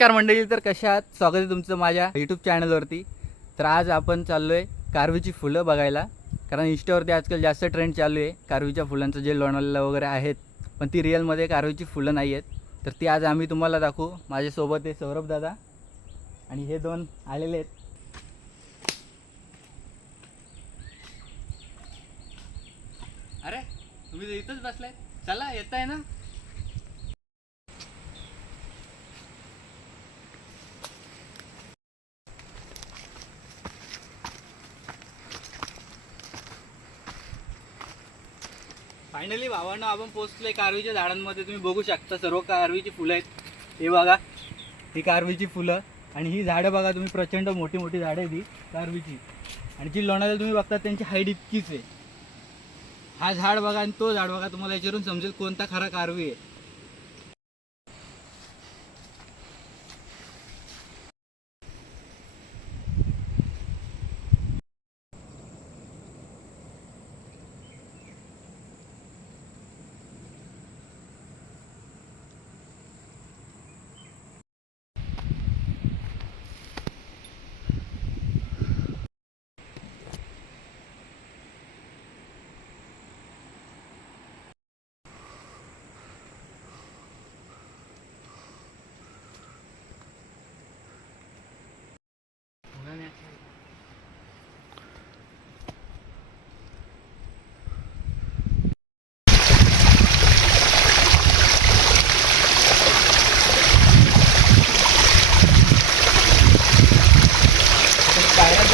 नमस्कार मंडळी तर कशा आहात? स्वागत आहे तुमचं माझ्या यूट्यूब चॅनलवरती तर आज आपण चाललो आहे कारवीची फुलं बघायला. कारण इंस्टावरती आजकाल जास्त ट्रेंड चालू आहे कारवीच्या फुलांचं जे लोणाला वगैरे आहेत. पण ती रिअलमध्ये कारवीची फुलं नाही आहेत. तर ती आज आम्ही तुम्हाला दाखवू. माझ्यासोबत आहे सौरभ दादा आणि हे दोन आलेले आहेत. अरे तुम्ही तर इथंच बसलाय? चला येत आहे ना? फायनली भावांना आपण पोचलोय कारवीच्या झाडांमध्ये. तुम्ही बघू शकता सर्व कारवीची फुलं आहेत. हे बघा ही कारवीची फुलं आणि ही झाडं बघा तुम्ही प्रचंड मोठी मोठी झाडं आहेत ही कारवीची. आणि जी लोणाला तुम्ही बघता त्यांची हाईट इतकीच आहे. हा झाड बघा आणि तो झाड बघा तुम्हाला याच्यावरून समजेल कोणता खरा कारवी आहे.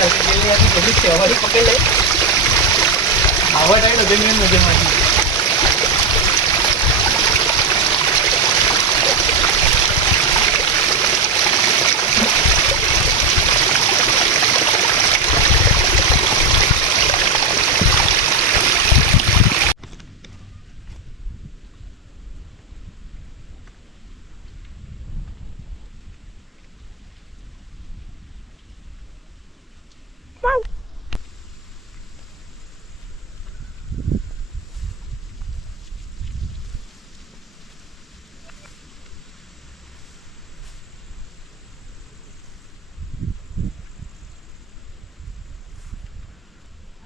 હજી બધી છે હવારી પકડી લે આવા ટાઈમ હજુ નિયમ મજામાં Uau!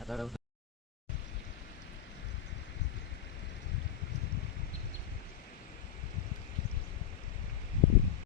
Adoro